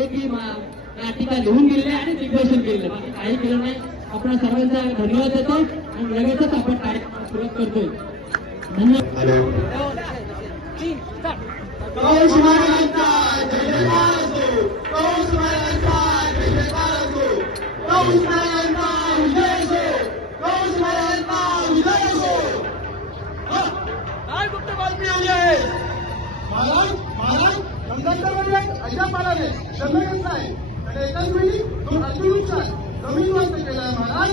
एक ही नाटिका लिहून दिलेली आणि दिग्दर्शन केलेलं, बाकी काही केलं नाही. आपण सर्वांचा धन्यवाद देतो आणि लगेचच आपण कार्यक्रम सुरुवात करतोय. धन्यवाद. अशा पाराने जमीनच नाही आणि एकाच वेळी दोन अतिवृक्षात जमीन वंत केलाय महाराज.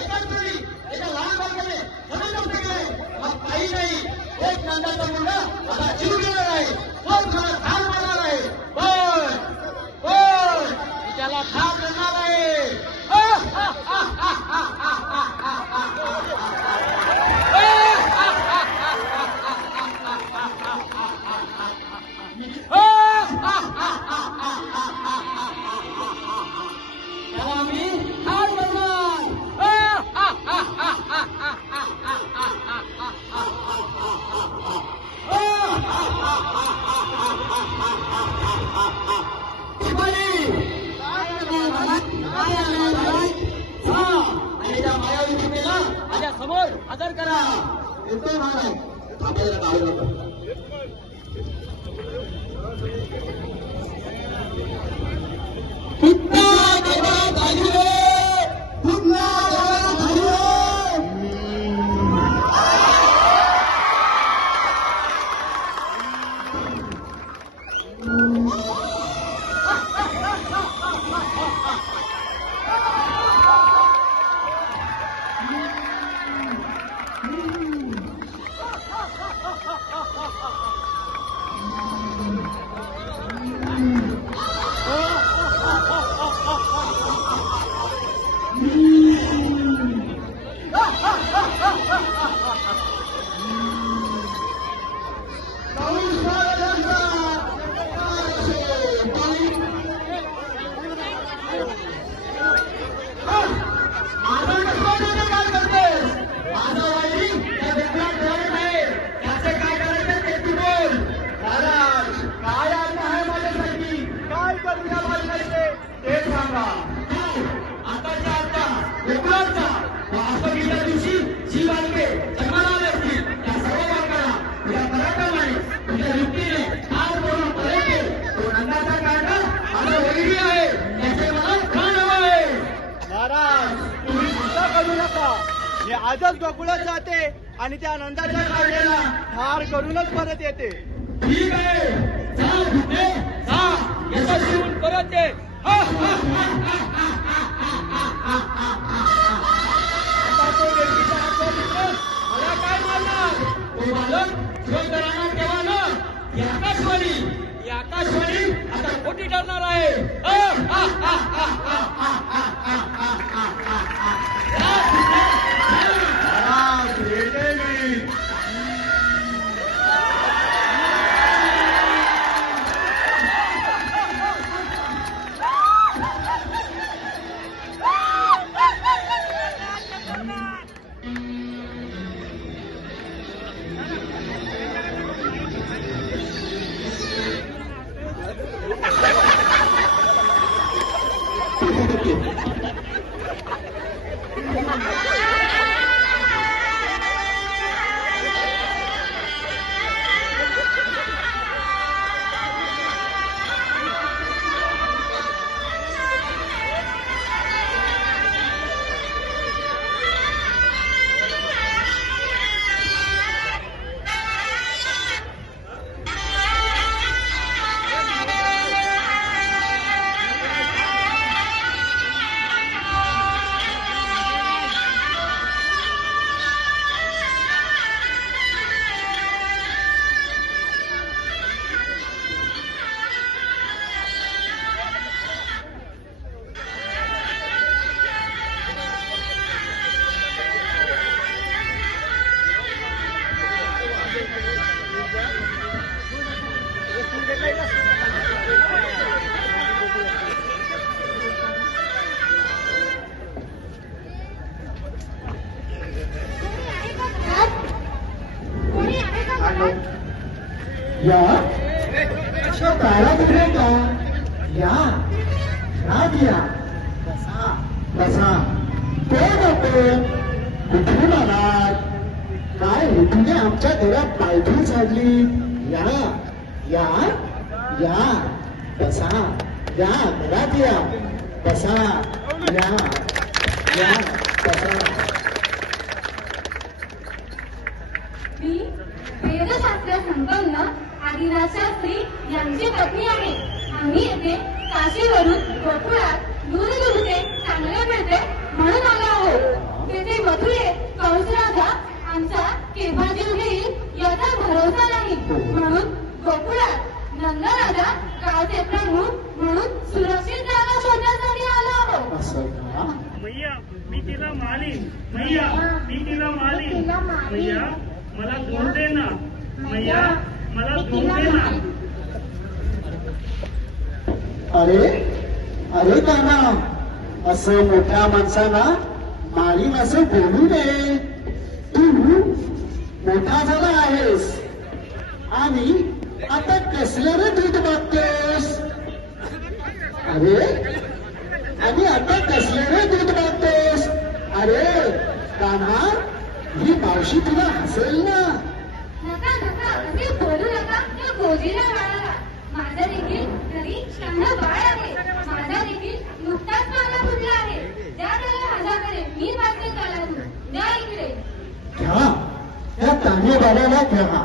एकाच वेळी एका लहान बालकाने जमीन वंत केलंय. काही नाही, एक नंदाचा मुलगा आता जीव गेला आहे, तो मला ठार मारणार आहे. पण त्याला ठार करणार आहे. समोर हजर करा. येतोय महाराज. हे आजच गोकुळात जाते आणि त्या नंदाच्या कावड्याला ठार करूनच परत येते. ठीक आहे, येऊन परत ये. मला काय मारणार तो बालक शिवकरांना तेव्हा ना आकाशवाणी आता खोटी ठरणार आहे. Thank you. या तारा कुठे का या रात या बसा बसा कोण होतो कुठून आलात काय ऋतूने आमच्या घरात पायथून साडली या या या बसा या घरात या बसा या या बसा मी वेदशास्त्र संपन्न आदिनाथ शास्त्री यांची पत्नी आहे. आम्ही येथे काशीवरून गोकुळात दूध दुधते चांगले मिळते म्हणून आलो आहोत. तेथे मथुरेत कंसराजा आमचा केव्हा जीव घेईल याचा भरोसा नाही, म्हणून गोकुळात नंदराजा गावचे प्रमुख म्हणून सुरक्षित जागा शोधण्यासाठी आलो आहोत. असं का मैया मी तिला मारीन, मैया मी तिला मारीन, मैया मला दूध दे ना, मैया मला दूध दे ना. अरे अरे काना असं मोठ्या माणसाला मारीन असं बोलू नये. तू मोठा झाला आहेस आणि आता कसलं रे दूध मागतोस. अरे आणि आता कसलं रे दूध मागतोस. अरे कान्हा ही मावशी तुला हसेल ना. नका नका असे बोलू नका त्या गोजीला बाळाला. माझा देखील घरी लहान बाळ आहे. माझा देखील नुकताच पाला फुटला आहे. द्या त्याला माझ्याकडे, मी वाचते त्याला दूध. द्या इकडे. घ्या त्या तांबे बाबाला घ्या.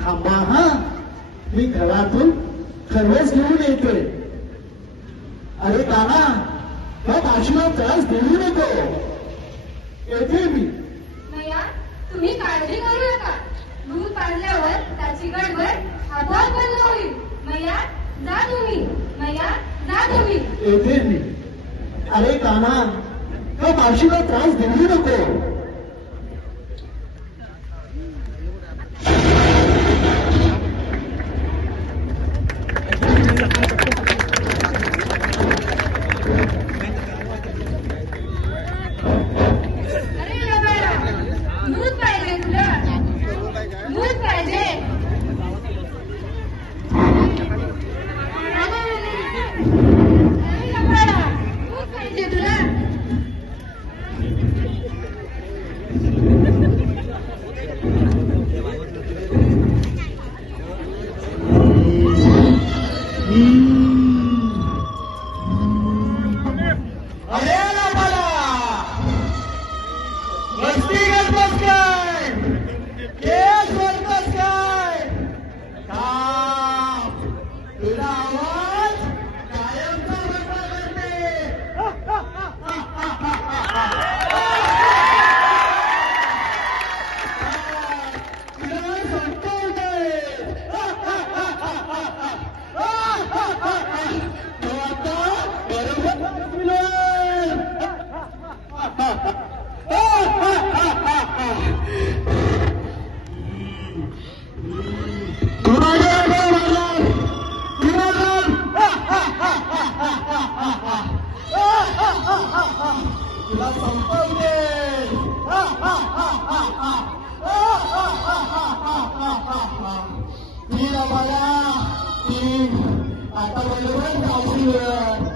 थांबा हा मी घरातून खरवस घेऊन येतोय. अरे काना त्या भाषेला त्रास देऊ नको. येते मी. मैया तुम्ही काळजी करू नका. दूध पाडल्यावर त्याची गडबड आपोआप बंद होईल. मैया जा तुम्ही, मैया जा तुम्ही. येते मी. अरे काना त्या भाषेला त्रास देऊ नको. अरे लबाडा, दूध पाहिजे तुला, दूध पाहिजे. अरे लबाडा, दूध पाहिजे तुला. अरे मला वस्ती करतोस काय. केस करतोस काय. थांब. तुझा आवाज कायमचा बंद करते. तुला सांगतो काय. तो आता बरोबर मिळेल. तुला संपवते. ती रमाया ती आता बरोबर गावशीवर.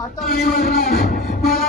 आता मी बघणार मला